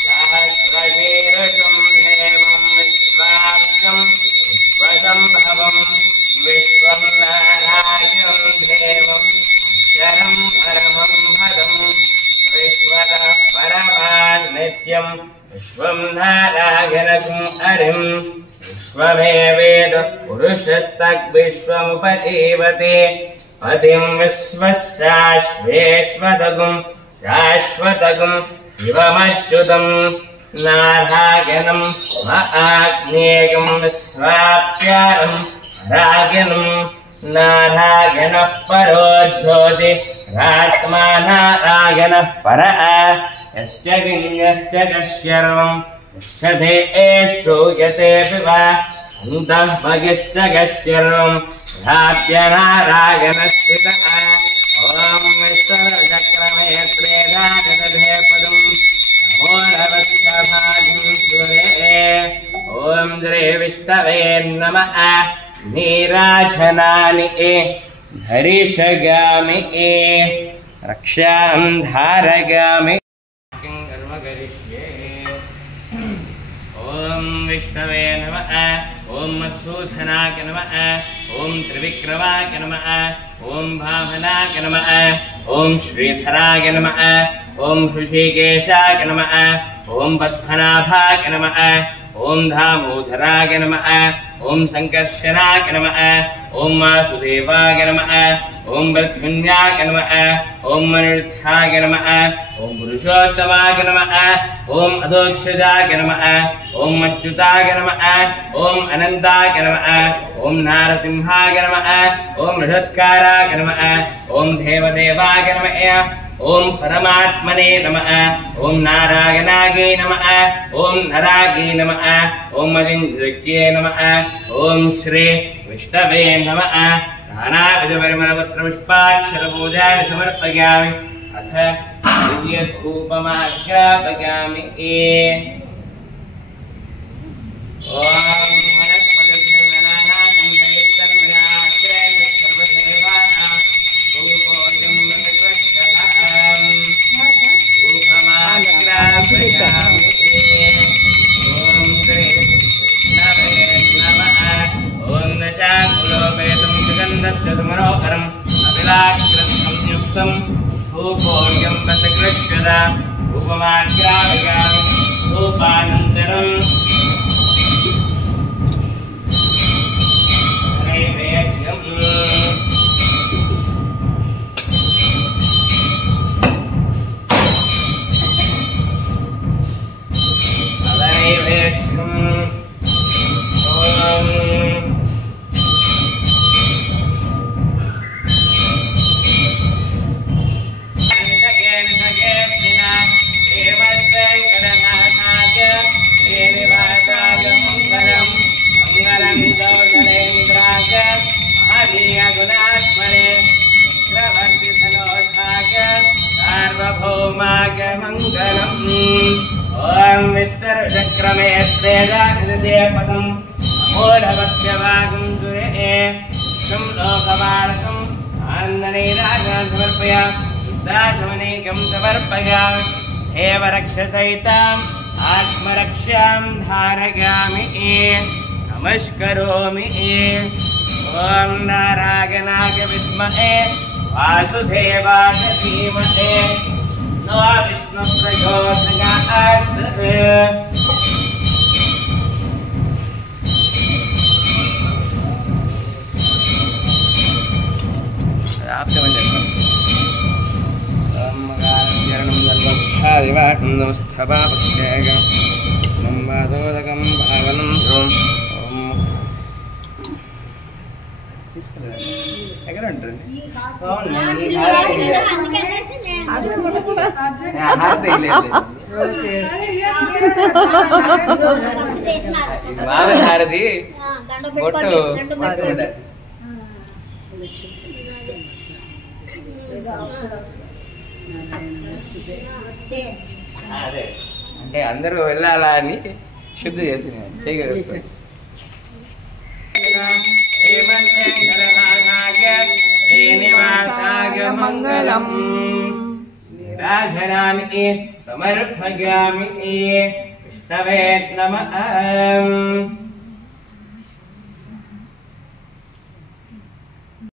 सहस्रशीर्षं देवं विश्वाब्जं विश्वसंभवं विश्वं नारायणं देवं शरं परमं पदं विश्वतः परमान् नित्यं विश्वं नारायणं हरिं विश्वमेवेद पुरुषस्तद्विश्वमुपजीवते पतिं विश्वस्याश्वेश्वतगुं शाश्वतगुं शिवमच्युतं नारायणं महाज्ञेयं विश्वाप्यारं नारायणं नारायणः परो ज्योतिरात्मा नारायणः परः यश्च किञ्यश्च कश्यर्वं यश्चते श्रूयते पिबा अन्तः भगिश्च कश्यर्वं ध्याप्य नारायणस्थितः ॐ विश्वचक्रमयत्रेधादधे पदं नमो नमस्कभागिं सुरे ॐ श्री विष्णवे नमः नीराजनानि धरिषगामि रक्षां धारयामि किं कर्म करिष्ये ॐ विष्णवे नमः ॐ मत्सूदनाय नमः ॐ त्रिविक्रमाय नमः ॐ भावनाय नमः ॐ श्रीधराय नमः ॐ ऋषिकेशाय नमः ॐ पद्मनाभाय नमः ॐ दामोदराय नमः ॐ संकर्षणाय नमः ॐ वासुदेवाय नमः ॐ बृहन्याय नमः ॐ मनिर्थाय नमः ॐ पुरुषोत्तमाय नमः ॐ अधोक्षजाय नमः ॐ अच्युताय नमः ॐ अनन्ताय नमः ॐ नारसिंहाय नमः ॐ ऋषस्काराय नमः ॐ देवदेवाय नमः ॐ परमात्मने नमः ॐ नारायणाय नमः ॐ नराय नमः ॐ मलिन्द्रज्ञे नमः ॐ श्री विष्णवे नमः नानाविधपरिमलपत्रपुष्पाक्षरपूजाय समर्पयामि अथ दिव्यधूपमाग्रापयामि मनोहरम् अभिलाषं युक्तं धूपोऽयं प्रतिगृह्यता धूपमाग्रापयामि धूपानन्तरं नैवेद्यम् पदं नमोढवत्यवागं सुरे तं लोकबालकम् आन्दनीराजं समर्पयामि शुद्धाचमनीकं समर्पयामि देवरक्षसहिताम् आत्मरक्षां धारयामि नमस्करोमि ॐ नारायणाय विद्महे वासुदेवाय धीमहि नो विष्णुप्रचोदयात् नमस्तभापस्येकं भावनं ఎక్కడ ఉంటుంది హారది కొట్టు అదే అంటే అందరూ వెళ్ళాలా అని శుద్ధి చేసి చేయగలుగుతారు. శ్రీనివాసాయ మంగళం నీరాజనామి సమర్పయామి విష్ణవే నమః